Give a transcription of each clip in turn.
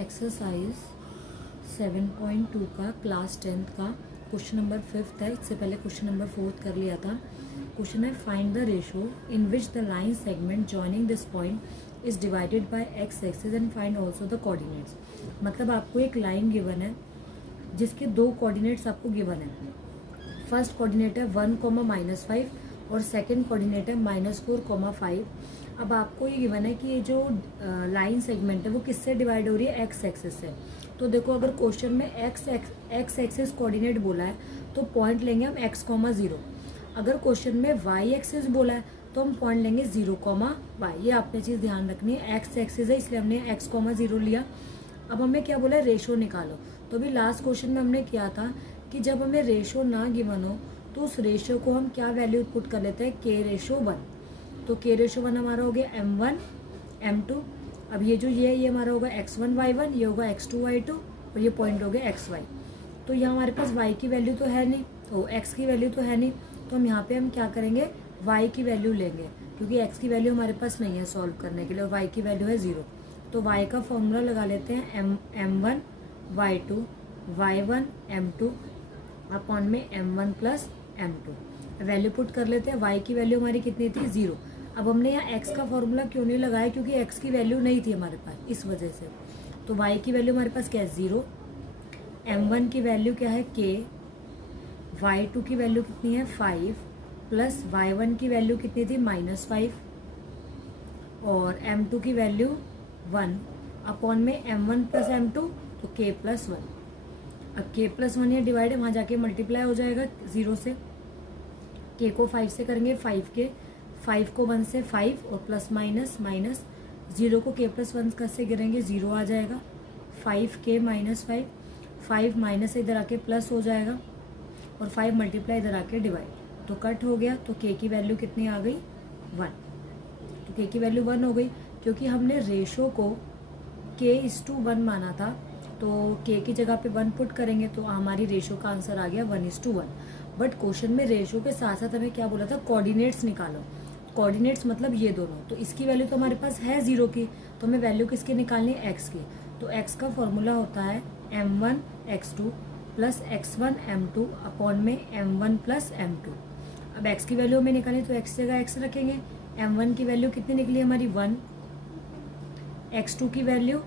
Exercise 7.2 का class 10th का question number 5th है। इससे पहले क्वेश्चन नंबर 4th कर लिया था। क्वेश्चन है find the ratio in which the line segment joining this point is divided by x axis and find also the coordinates. मतलब आपको एक लाइन गिवन है जिसके दो कोऑर्डिनेट्स आपको गिवन है। फर्स्ट कोऑर्डिनेट है 1, -5 और सेकंड कोऑर्डिनेट है -4, 5। अब आपको ये गिवन है कि ये जो लाइन सेगमेंट है वो किससे डिवाइड हो रही है, एक्स एक्सिस से। तो देखो अगर क्वेश्चन में एक्स एक्सिस कोऑर्डिनेट बोला है तो पॉइंट लेंगे हम x,0। अगर क्वेश्चन में y एक्सिस बोला है तो हम पॉइंट लेंगे 0,y। ये आपने चीज़ ध्यान रखनी है, एक्स एक्सिस है इसलिए हमने x,0 लिया। अब हमें क्या बोला है, रेशो निकालो। तो अभी लास्ट क्वेश्चन में हमने किया था कि जब हमें रेशो ना गिवन हो तो उस रेशो को हम क्या वैल्यू पुट कर लेते हैं, k/1। तो k/1 हमारा हो गया m1 m2। अब ये जो ये हमारा होगा x1 y1, ये होगा x2 y2 और ये पॉइंट हो गया xy। तो यहाँ हमारे पास y की वैल्यू तो है नहीं, तो x की वैल्यू तो है नहीं, तो हम यहाँ पे हम क्या करेंगे, y की वैल्यू लेंगे क्योंकि x की वैल्यू हमारे पास नहीं है सॉल्व करने के लिए और y की वैल्यू है 0। तो y का फॉर्मूला लगा लेते हैं m1 y2 y1 m2 upon में m1 plus m2। Value put कर लेते हैं। y की वैल्यू हमारी कितनी थी, 0। अब हमने यहाँ x का फॉर्मूला क्यों नहीं लगाया, क्योंकि x की वैल्यू नहीं थी हमारे पास, इस वजह से। तो y की वैल्यू हमारे पास क्या है, 0। m1 की वैल्यू क्या है, k। y2 की वैल्यू कितनी है, 5 प्लस y1 की वैल्यू कितनी थी, -5 और m2 की वैल्यू 1 अपॉन में m1 प्लस m2 तो k+1। अब k+1 ये डिवाइड वहाँ जाके मल्टीप्लाई हो जाएगा 0 से। k को 5 से करेंगे 5 को 1 से 5 और प्लस माइनस 0 को k+1 से गिरेंगे 0 आ जाएगा। 5k -5 5 माइनस इधर आके प्लस हो जाएगा और 5 मल्टीप्लाई इधर आके डिवाइड, तो कट हो गया। तो k की वैल्यू कितनी आ गई, 1। तो k की वैल्यू 1 हो गई क्योंकि हमने रेशो को k:1 माना था। तो k की जगह पे 1 पुट करेंगे तो हमारी रेशो का आंसर आ गया 1:1। बट क्वेश्चन में रेशो के साथ साथ हमें क्या बोला था, कोऑर्डिनेट्स निकालो। कोऑर्डिनेट्स मतलब ये दोनों, तो इसकी वैल्यू तो हमारे पास है 0 की, तो हमें वैल्यू किसकी निकालनी है, x की। तो x का फॉर्मूला होता है m1 x2 plus x1 m2 upon में m1 प्लस m2। अब x की वैल्यू हमें निकालनी तो x जगह x रखेंगे। m1 की वैल्यू कितनी निकली हमारी, 1। x2 की वैल्यू,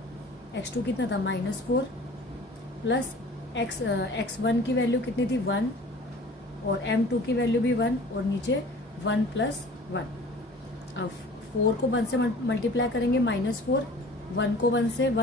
x2 कितना था, -4 प्लस x1 की वैल्यू कितनी थी, 1 और m2 की वैल्यू भी 1 और नीचे 1 + 1। अब 4 को 1 से मल्टीप्लाई करेंगे -4, 1 को 1 से 1